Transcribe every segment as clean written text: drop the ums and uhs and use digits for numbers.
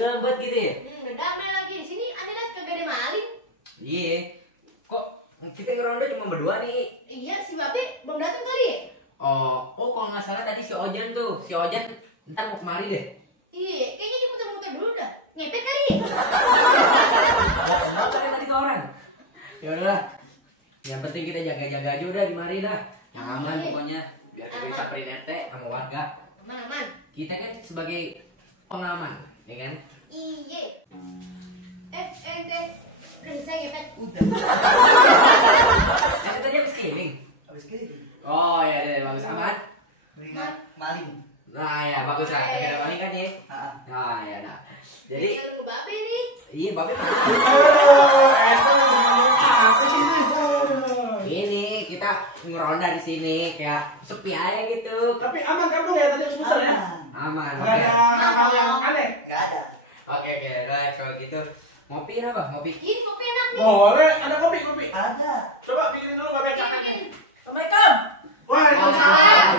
lembut gitu ya. Udah damai lagi di sini. Aneh lah kagak ada maling. Iya. Kok kita ngeronda cuma berdua nih? Iya si Babe belum datang kali ya? Oh kalau nggak salah tadi si Ojan tuh, si Ojan ntar mau kemari deh. Iya, kayaknya dia muter-muter dulu dah. Ngepet kali ya? Mau kali tadi ke orang. Ya udahlah. Yang penting kita jaga-jaga aja udah di mari dah. Yang aman pokoknya. Biar kita bisa perintah sama warga. Aman-aman. Kita kan sebagai pengaman, ya kan? Iya. Ente udah bisa ngepet? Udah. Kan tadi habis keliling. Habis keliling. Oh ya, bagus aman. Ringan maling. Nah ya bagus lah. Tapi ada paling kan ya. Nah ya nah. Jadi Kalau Babe nih. iya Babe. Apa sih ini? Ini kita ngeronda di sini kayak sepi aja gitu. Tapi aman kamu ya tadi sebentar ya? Aman. Nggak ada hal yang aneh? Nggak ada. Oke, relax kalau gitu. Ngopi apa? Ngopi. Ini kopi enak nih. Boleh, ada kopi. Ada. Coba bikinin dulu bapak cakap. Bikin. Assalamualaikum. Waalaikumsalam.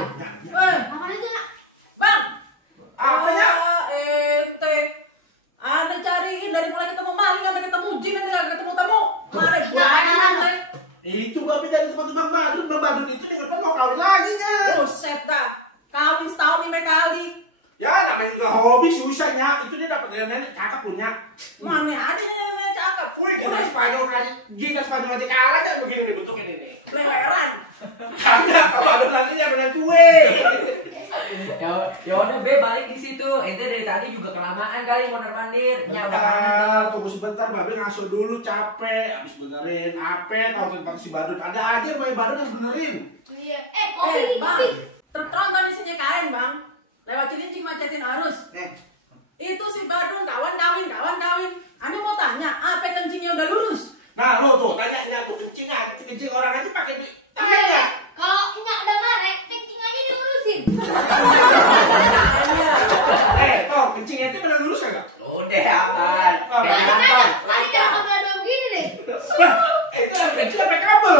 Makan aja nak. Bang. Apanya? Ente. Anda cariin dari mulai ketemu maling sampai ketemu jin nanti nggak ketemu tamu. Mari banyak ante. Itu bapak dari tempat Bang Badun. Bang Badun itu nih depan mau kawin lagi kan? Buset dah. Kawin setahun 5 kali. Ya namanya juga hobi susahnya. Itu dia dapat dari nenek cakep punya. Mana ada yang cakep. Wih, kita Spanyol kali. Gila Spanyol aja kalah kan begini nih bentuknya ini. Leweran. Karena kalau ada nantinya benar kue. Ya udah Be balik di situ. Ente dari tadi juga kelamaan kali mondar-mandir. Ya udah kangen tuh. Bentar, tunggu sebentar, Babe ngasuh dulu capek. Habis benerin apa? Tahu tempat si Badun. Ada aja Babe Badun yang benerin. Iya. Kopi, Bang. kopi. Tertonton isinya kain bang. Lewat Cilincing macetin arus. Itu si Badun kawan kawin. Anda mau tanya, apa kencingnya udah lurus? Nah, lo tuh tanya tuh kencing orang aja pakai Iya. tanya. Kalau enggak ada marek, kencing aja diurusin. Toh, kencingnya itu benar lurus kagak? Udah aman. Kayak Kan nonton. tadi jangan kabel dua begini deh. Itu kencing pakai kabel.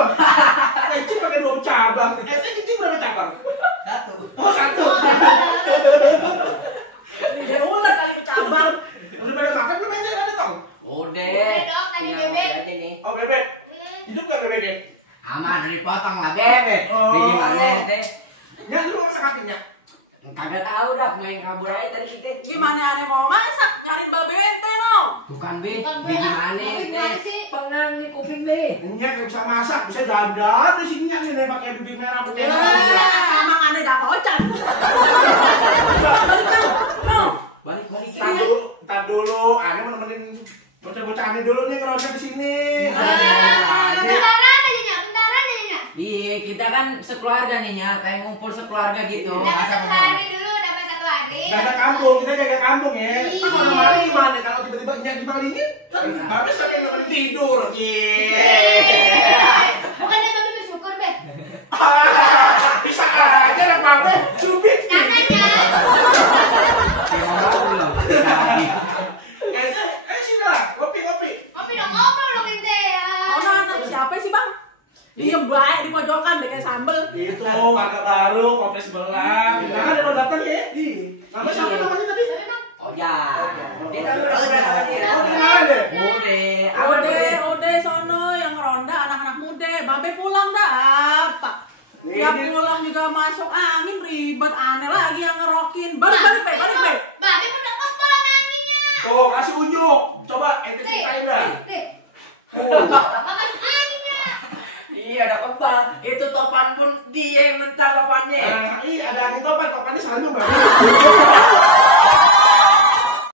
Kencing pakai 2 cabang. Kencing berapa cabang? 1. Oh, 1. Dia ular kali cabang. Udah pada makan belum aja ada tau? Udah. Udah dong, tadi Tinggal Bebe. ngopi aja nih. Oh, Bebe. Hidup gak Bebe? Dek? Aman dipotong lah Bebe. Oh. Gimana Ente? Nyak dulu masak apinya. Kagak tahu dah main kabur aja tadi kita. Gimana aneh mau masak? Nyariin babe ente no. Bukan Be. Bukan, Be Be. gimana Be, Ente? gimana sih? Pengang nih kuping Be. Nyak gak bisa masak, bisa dandan di sini Nyak nih pakai bibir merah pakai Emang aneh dah kocan. Balik dong. No. Balik. Ntar dulu, aneh mau nemenin bocah-bocah aneh dulu nih ngeronda di sini. Bentaran aja Nyak. Iya, kita kan sekeluarga nih ya, kayak ngumpul sekeluarga gitu. Dapat Masa 1 ngomong. hari dulu, dapat 1 hari. Jaga kampung, kita jaga kampung ya. Iya. Kalau maling gimana? Kalau tiba-tiba Nyak dimalingin, kan habis sampai nemenin tidur. Bukannya Babe bersyukur, Be? Bisa aja anak Babe, subit. Jangan ya. Kayak orang belum. Sini lah, kopi. Kopi dong, ngobrol dong ente ya. Oh, anak siapa sih bang? Diem baik di pojokan deh kayak sambel. Itu agak baru, kopi sebelah. Nah, ada mau datang ya? Nama siapa namanya tadi? Babe, Bang. Oh ya. Kita udah Ode sono yang ronda anak-anak muda. Babe pulang dah apa? Tiap pulang juga masuk angin ribet aneh lagi yang ngerokin. Balik. Babe udah kebal sama anginnya. Tuh, kasih unjuk. Coba ente ceritain dah. Makan anginnya. Iya ada kebal. Itu topan pun dia yang minta topannya. Iya, ada angin topannya sama Mbak.